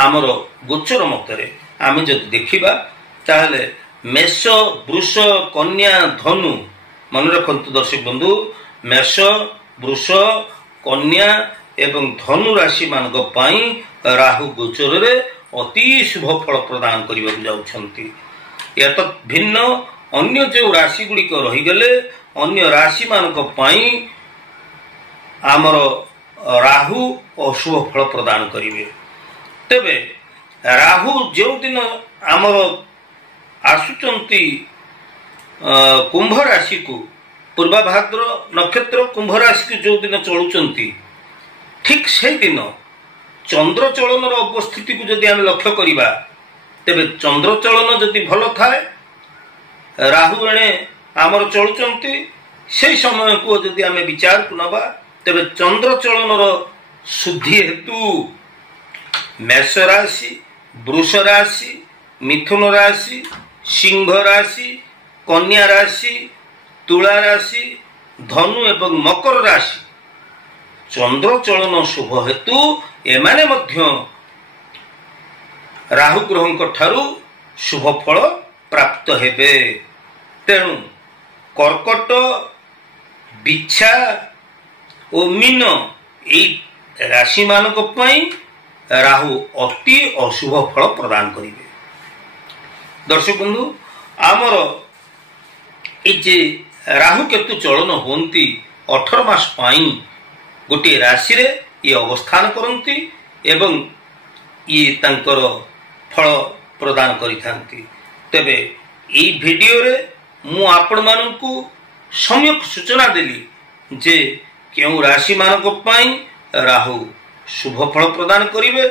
आमर गोचर मतरे आम जब देखा ताहले मेष वृष कन्या धनु मन रखु दर्शक बंधु मेष वृष कन्या एवं धनु राशि मान राहु गोचर रे अति शुभ फल प्रदान करने जाउछंती। या भिन्न अन्य जो राशि गुड़िक रहीगले अन्य राशि मान आमर राहु अशुभ फल प्रदान करिवे। तेबे राहु जो दिन आमर आसुचंती कुंभ राशि को पूर्वाभाद्र नक्षत्र कुंभ राशि को जो दिन चलुचंती ठीक से दिन चंद्र चलन उपस्थिति को जदि आम लक्ष्य करिबा तेबे चंद्र चलन जदि भल थाए राहु एणे आमर चलुचंती से समय को जदि आम विचार को नबा तेबे चंद्र चलन शुद्धि हेतु मेष राशि वृष राशि मिथुन राशि सिंह राशि कन्या राशि तुला राशि धनु एवं मकर राशि चंद्र चलन शुभ हेतु एमाने मध्य राहु ग्रह ठारू शुभ फल प्राप्त हेबे। तेणु कर्कट बिच्छा और मीन यही राशि मानक पई राहु अति अशुभ फल प्रदान करिवे। दर्शक बंधु आमर ये राहु केतु चलन होती 18 मास पाई गोटे राशि रे ये अवस्थान करती एवं ये तांकर फल प्रदान करिथांती। तेबे ई वीडियो रे मु आपण मानकु सम्यक सूचना देली जे केउ राशि मानक पई राहु शुभ फल प्रदान करिवे।